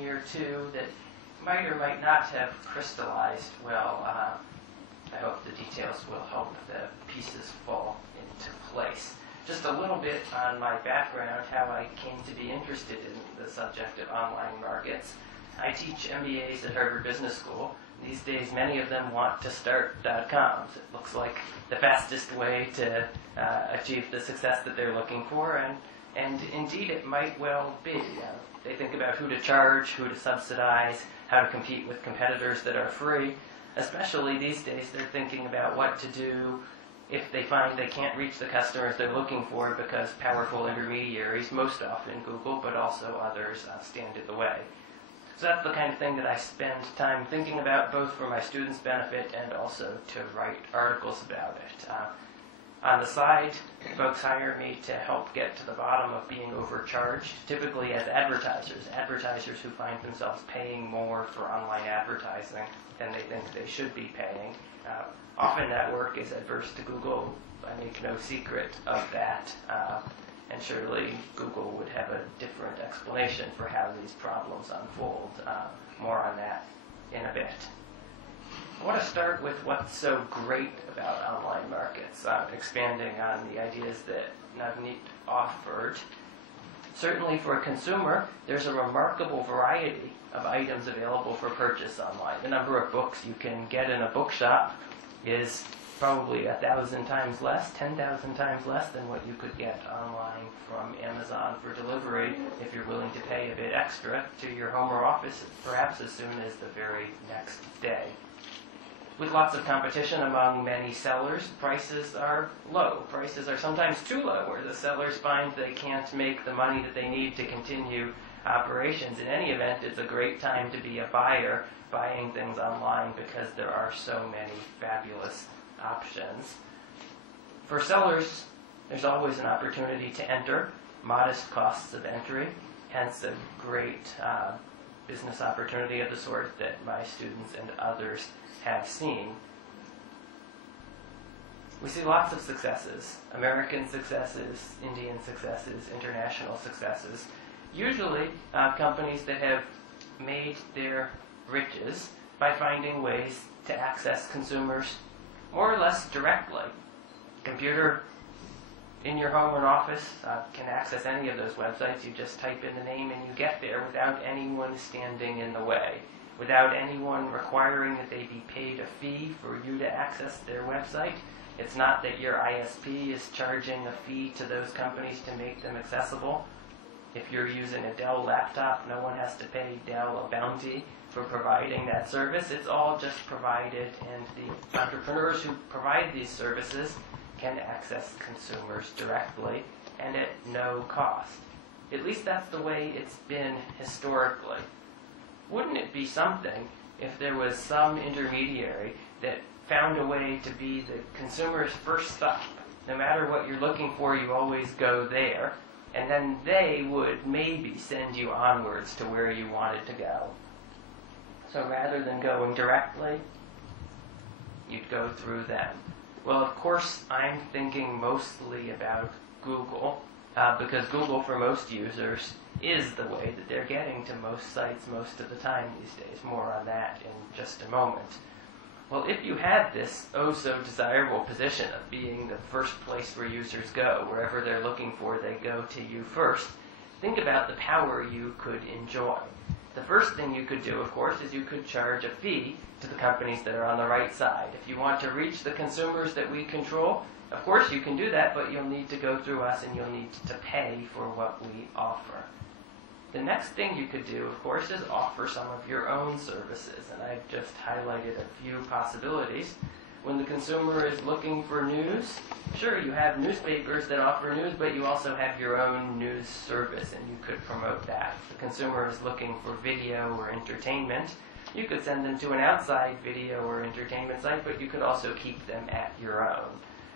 here too that might or might not have crystallized well. I hope the details will help the pieces fall into place. Just a little bit on my background, how I came to be interested in the subject of online markets. I teach MBAs at Harvard Business School. These days, many of them want to start .coms. It looks like the fastest way to achieve the success that they're looking for, and indeed it might well be. They think about who to charge, who to subsidize, how to compete with competitors that are free. Especially these days, they're thinking about what to do if they find they can't reach the customers they're looking for because powerful intermediaries, most often Google, but also others, stand in the way. So that's the kind of thing that I spend time thinking about, both for my students' benefit and also to write articles about it. On the side, folks hire me to help get to the bottom of being overcharged, typically as advertisers who find themselves paying more for online advertising than they think they should be paying. Often that work is adverse to Google. I make no secret of that. And surely Google would have a different explanation for how these problems unfold. More on that in a bit. I want to start with what's so great about online markets, expanding on the ideas that Navneet offered. Certainly for a consumer, there's a remarkable variety of items available for purchase online. The number of books you can get in a bookshop is probably 1,000 times less, 10,000 times less than what you could get online from Amazon for delivery if you're willing to pay a bit extra to your home or office, perhaps as soon as the very next day. With lots of competition among many sellers, prices are low. Prices are sometimes too low, where the sellers find they can't make the money that they need to continue operations. In any event, it's a great time to be a buyer, buying things online because there are so many fabulous options. For sellers, there's always an opportunity to enter, modest costs of entry, hence a great business opportunity of the sort that my students and others have seen. We see lots of successes, American successes, Indian successes, international successes, usually companies that have made their riches by finding ways to access consumers more or less directly. Computer in your home or office can access any of those websites. You just type in the name and you get there without anyone standing in the way, without anyone requiring that they be paid a fee for you to access their website. It's not that your ISP is charging a fee to those companies to make them accessible. If you're using a Dell laptop, no one has to pay Dell a bounty for providing that service. It's all just provided, and the entrepreneurs who provide these services can access consumers directly and at no cost. At least that's the way it's been historically. Wouldn't it be something if there was some intermediary that found a way to be the consumer's first stop? No matter what you're looking for, you always go there, and then they would maybe send you onwards to where you wanted to go. So rather than going directly, you'd go through them. Well, of course, I'm thinking mostly about Google, because Google, for most users, is the way that they're getting to most sites most of the time these days. More on that in just a moment. Well, if you had this oh-so-desirable position of being the first place where users go, wherever they're looking for, they go to you first, think about the power you could enjoy. The first thing you could do, of course, is you could charge a fee to the companies that are on the right side. If you want to reach the consumers that we control, of course you can do that, but you'll need to go through us and you'll need to pay for what we offer. The next thing you could do, of course, is offer some of your own services, and I've just highlighted a few possibilities. When the consumer is looking for news, sure, you have newspapers that offer news, but you also have your own news service, and you could promote that. If the consumer is looking for video or entertainment, you could send them to an outside video or entertainment site, but you could also keep them at your own.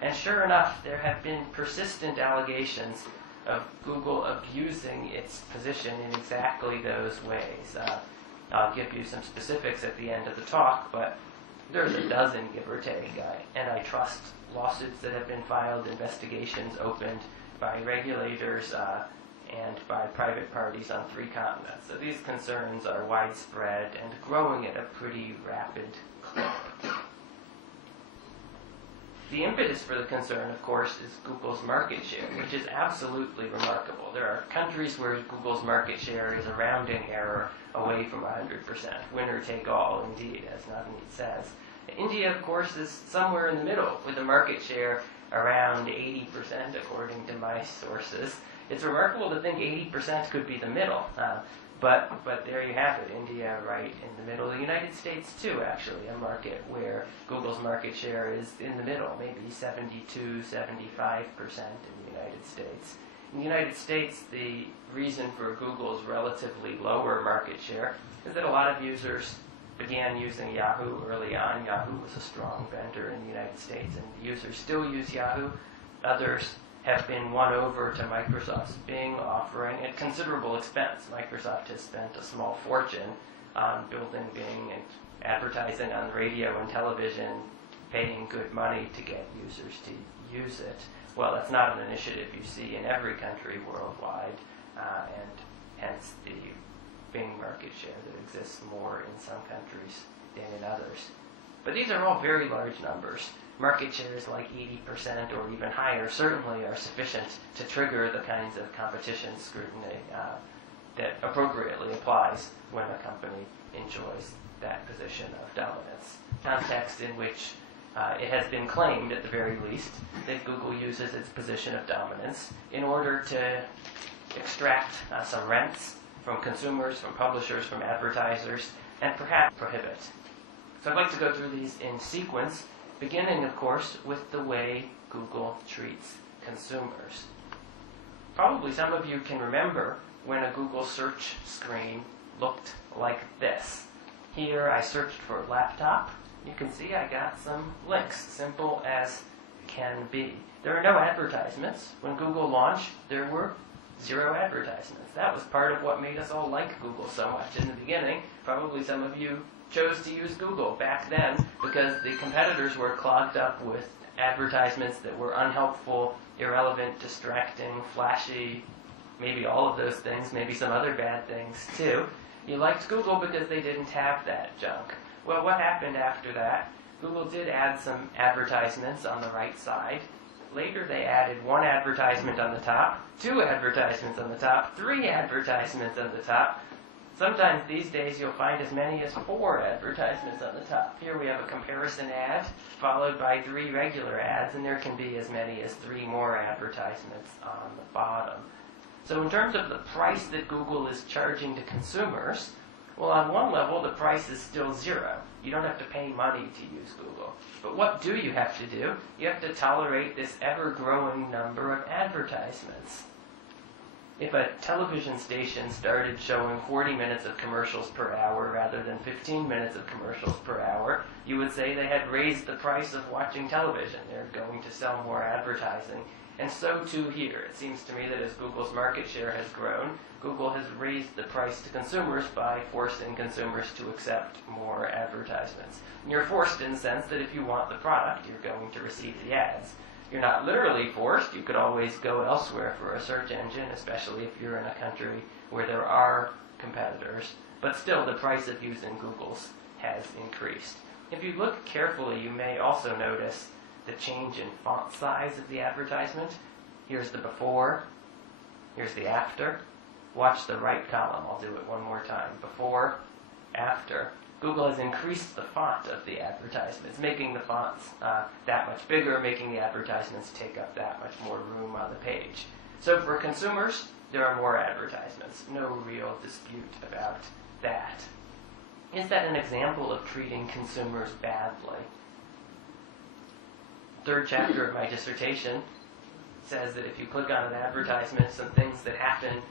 And sure enough, there have been persistent allegations of Google abusing its position in exactly those ways. I'll give you some specifics at the end of the talk, but there's a dozen, give or take, antitrust lawsuits that have been filed, investigations opened by regulators, and by private parties on 3 continents. So these concerns are widespread and growing at a pretty rapid clip. The impetus for the concern, of course, is Google's market share, which is absolutely remarkable. There are countries where Google's market share is a rounding error away from 100%. Winner take all, indeed, as Navneet says. India, of course, is somewhere in the middle, with a market share around 80%, according to my sources. It's remarkable to think 80% could be the middle, but there you have it, India right in the middle. The United States, too, actually, a market where Google's market share is in the middle, maybe 72, 75% in the United States. In the United States, the reason for Google's relatively lower market share is that a lot of users began using Yahoo early on. Yahoo was a strong vendor in the United States, and the users still use Yahoo. Others have been won over to Microsoft's Bing offering at considerable expense. Microsoft has spent a small fortune on building Bing and advertising on radio and television, paying good money to get users to use it. Well, that's not an initiative you see in every country worldwide, and hence the Bing market share that exists more in some countries than in others. But these are all very large numbers. Market shares like 80% or even higher certainly are sufficient to trigger the kinds of competition scrutiny that appropriately applies when a company enjoys that position of dominance. Context in which it has been claimed, at the very least, that Google uses its position of dominance in order to extract some rents from consumers, from publishers, from advertisers, and perhaps prohibit. So I'd like to go through these in sequence, beginning, of course, with the way Google treats consumers. Probably some of you can remember when a Google search screen looked like this. Here I searched for laptop. You can see I got some links, simple as can be. There are no advertisements. When Google launched, there were 0 advertisements. That was part of what made us all like Google so much in the beginning. Probably some of you chose to use Google back then because the competitors were clogged up with advertisements that were unhelpful, irrelevant, distracting, flashy, maybe all of those things, maybe some other bad things too. You liked Google because they didn't have that junk. Well, what happened after that? Google did add some advertisements on the right side. Later they added 1 advertisement on the top, 2 advertisements on the top, 3 advertisements on the top. Sometimes these days you'll find as many as 4 advertisements on the top. Here we have a comparison ad followed by 3 regular ads, and there can be as many as 3 more advertisements on the bottom. So in terms of the price that Google is charging to consumers, well, on one level the price is still 0. You don't have to pay money to use Google. But what do you have to do? You have to tolerate this ever-growing number of advertisements. If a television station started showing 40 minutes of commercials per hour rather than 15 minutes of commercials per hour, you would say they had raised the price of watching television. They're going to sell more advertising. And so too here. It seems to me that as Google's market share has grown, Google has raised the price to consumers by forcing consumers to accept more advertisements. And you're forced in the sense that if you want the product, you're going to receive the ads. You're not literally forced. You could always go elsewhere for a search engine, especially if you're in a country where there are competitors. But still, the price of using Google's has increased. If you look carefully, you may also notice the change in font size of the advertisement. Here's the before. Here's the after. Watch the right column. I'll do it one more time. Before, after. Google has increased the font of the advertisements, making the fonts that much bigger, making the advertisements take up that much more room on the page. So for consumers, there are more advertisements. No real dispute about that. Is that an example of treating consumers badly? Third chapter of my dissertation says that if you click on an advertisement, some things that happen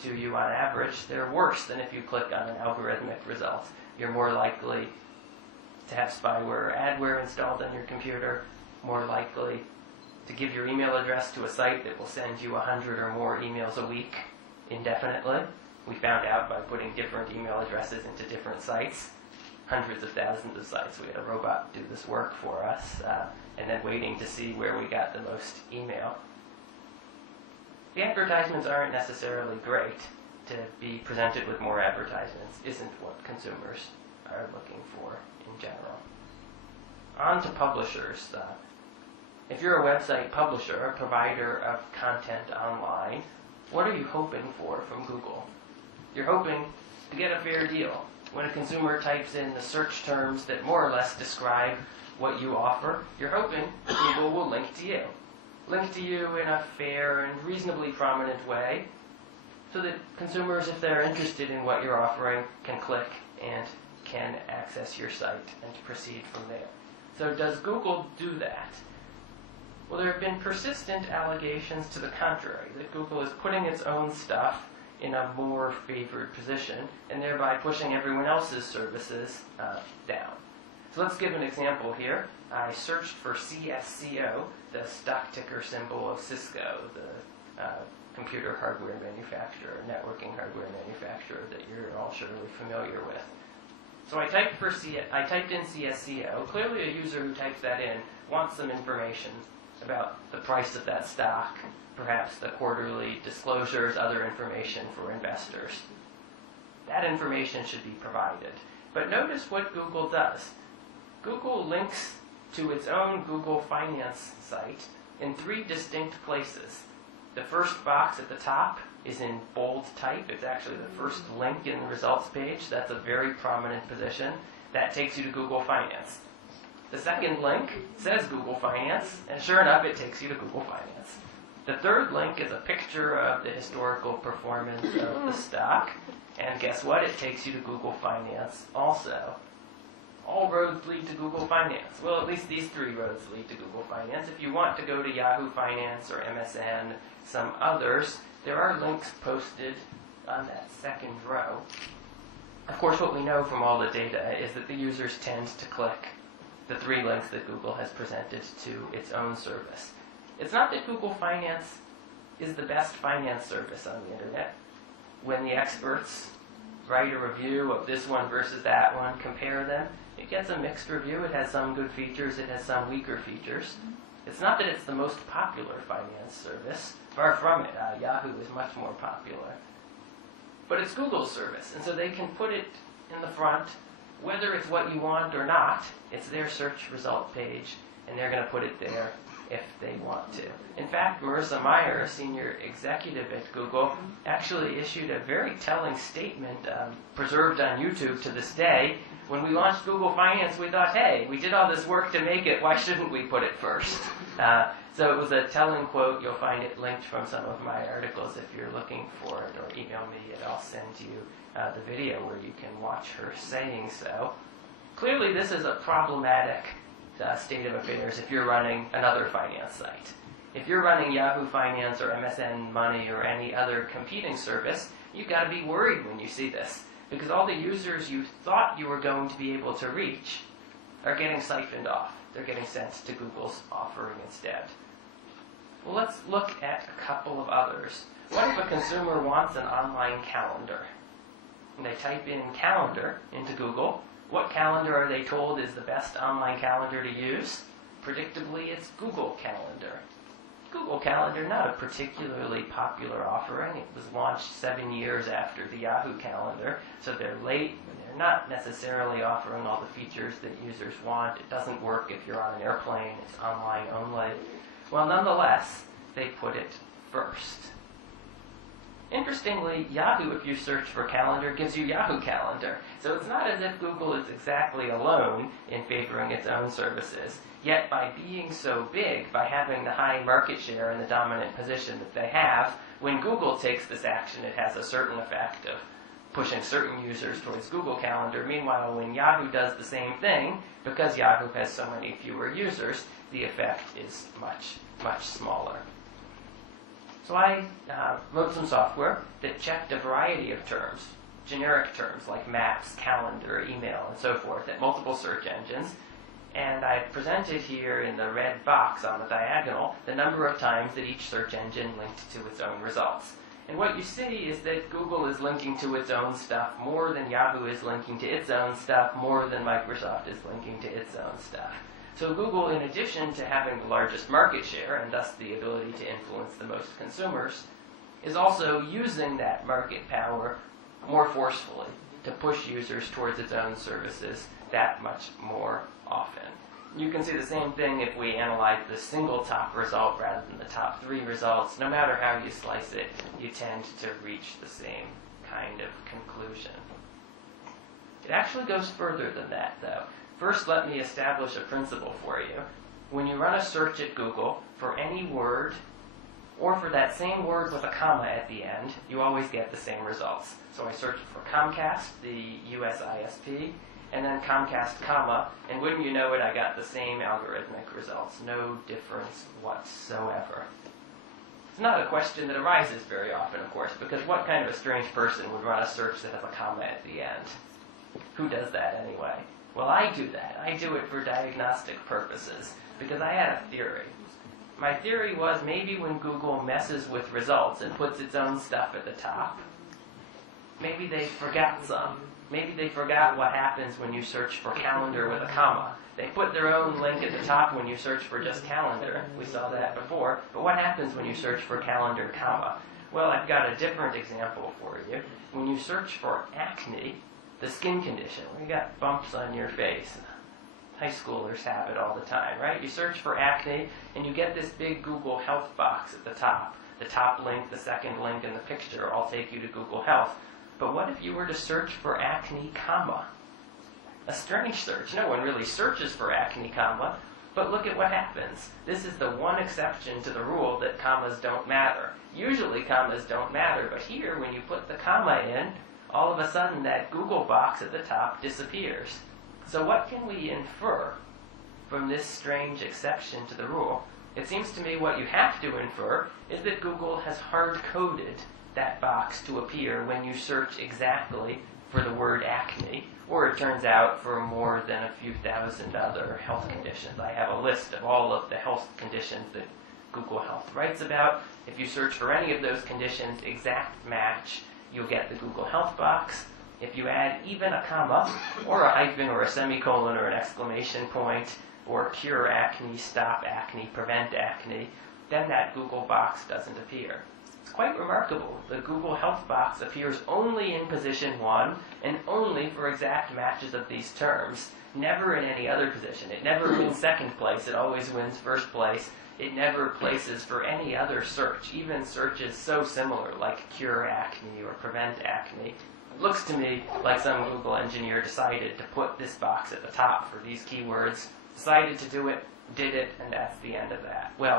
to you on average, they're worse than if you click on an algorithmic result. You're more likely to have spyware or adware installed on your computer, more likely to give your email address to a site that will send you 100 or more emails a week indefinitely. We found out by putting different email addresses into different sites, hundreds of thousands of sites. We had a robot do this work for us, and then waiting to see where we got the most email. The advertisements aren't necessarily great. To be presented with more advertisements isn't what consumers are looking for in general. On to publishers. If you're a website publisher, a provider of content online, what are you hoping for from Google? You're hoping to get a fair deal. When a consumer types in the search terms that more or less describe what you offer, you're hoping Google will link to you. Link to you in a fair and reasonably prominent way, so that consumers, if they're interested in what you're offering, can click and can access your site and proceed from there. So does Google do that? Well, there have been persistent allegations to the contrary, that Google is putting its own stuff in a more favored position and thereby pushing everyone else's services down. So let's give an example here. I searched for CSCO, the stock ticker symbol of Cisco, the computer hardware manufacturer, networking hardware manufacturer that you're all surely familiar with. So I typed in CSCO. Clearly a user who types that in wants some information about the price of that stock, perhaps the quarterly disclosures, other information for investors. That information should be provided. But notice what Google does. Google links to its own Google Finance site in 3 distinct places. The first box at the top is in bold type. It's actually the first link in the results page. That's a very prominent position. That takes you to Google Finance. The second link says Google Finance, and sure enough, it takes you to Google Finance. The third link is a picture of the historical performance of the stock, and guess what? It takes you to Google Finance also. All roads lead to Google Finance. Well, at least these 3 roads lead to Google Finance. If you want to go to Yahoo Finance or MSN, some others, there are links posted on that second row. Of course, what we know from all the data is that the users tend to click the 3 links that Google has presented to its own service. It's not that Google Finance is the best finance service on the internet. When the experts write a review of this one versus that one, compare them, it gets a mixed review. It has some good features, it has some weaker features. It's not that it's the most popular finance service. Far from it. Yahoo is much more popular. But it's Google's service, and so they can put it in the front, whether it's what you want or not. It's their search result page, and they're going to put it there if they want to. In fact, Marissa Mayer, a senior executive at Google, actually issued a very telling statement preserved on YouTube to this day. When we launched Google Finance, we thought, hey, we did all this work to make it, why shouldn't we put it first? So it was a telling quote. You'll find it linked from some of my articles if you're looking for it, or email me and I'll send you the video where you can watch her saying so. Clearly this is a problematic state of affairs if you're running another finance site. If you're running Yahoo Finance or MSN Money or any other competing service, you've got to be worried when you see this, because all the users you thought you were going to be able to reach are getting siphoned off. They're getting sent to Google's offering instead. Well, let's look at a couple of others. What if a consumer wants an online calendar? And they type in calendar into Google. What calendar are they told is the best online calendar to use? Predictably, it's Google Calendar. Google Calendar, not a particularly popular offering. It was launched 7 years after the Yahoo Calendar, so they're late and they're not necessarily offering all the features that users want. It doesn't work if you're on an airplane. It's online only. Well, nonetheless, they put it first. Interestingly, Yahoo, if you search for calendar, gives you Yahoo Calendar. So it's not as if Google is exactly alone in favoring its own services. Yet by being so big, by having the high market share and the dominant position that they have, when Google takes this action, it has a certain effect of pushing certain users towards Google Calendar. Meanwhile, when Yahoo does the same thing, because Yahoo has so many fewer users, the effect is much, much smaller. So I wrote some software that checked a variety of terms, generic terms like maps, calendar, email, and so forth, at multiple search engines. And I presented here in the red box on the diagonal the number of times that each search engine linked to its own results. And what you see is that Google is linking to its own stuff more than Yahoo is linking to its own stuff, more than Microsoft is linking to its own stuff. So Google, in addition to having the largest market share and thus the ability to influence the most consumers, is also using that market power more forcefully to push users towards its own services that much more often. You can see the same thing if we analyze the single top result rather than the top 3 results. No matter how you slice it, you tend to reach the same kind of conclusion. It actually goes further than that, though. First, let me establish a principle for you. When you run a search at Google for any word, or for that same word with a comma at the end, you always get the same results. So I searched for Comcast, the US ISP, and then Comcast, comma, and wouldn't you know it, I got the same algorithmic results. No difference whatsoever. It's not a question that arises very often, of course, because what kind of a strange person would run a search that has a comma at the end? Who does that anyway? Well, I do that. I do it for diagnostic purposes, because I had a theory. My theory was maybe when Google messes with results and puts its own stuff at the top, maybe they forgot some. Maybe they forgot what happens when you search for calendar with a comma. They put their own link at the top when you search for just calendar. We saw that before. But what happens when you search for calendar, comma? Well, I've got a different example for you. When you search for acne, the skin condition, where you got bumps on your face. High schoolers have it all the time, right? You search for acne, and you get this big Google Health box at the top. The top link, the second link, and the picture all take you to Google Health. But what if you were to search for acne, comma? A strange search. No one really searches for acne, comma, but look at what happens. This is the one exception to the rule that commas don't matter. Usually commas don't matter, but here, when you put the comma in, all of a sudden that Google box at the top disappears. So what can we infer from this strange exception to the rule? It seems to me what you have to infer is that Google has hard-coded that box to appear when you search exactly for the word acne, or it turns out for more than a few thousand other health conditions. I have a list of all of the health conditions that Google Health writes about. If you search for any of those conditions, exact match, you'll get the Google Health box. If you add even a comma, or a hyphen, or a semicolon, or an exclamation point, or cure acne, stop acne, prevent acne, then that Google box doesn't appear. It's quite remarkable. The Google Health box appears only in position 1, and only for exact matches of these terms, never in any other position. It never wins second place, it always wins first place. It never places for any other search, even searches so similar, like cure acne or prevent acne. It looks to me like some Google engineer decided to put this box at the top for these keywords, decided to do it, did it, and that's the end of that. Well,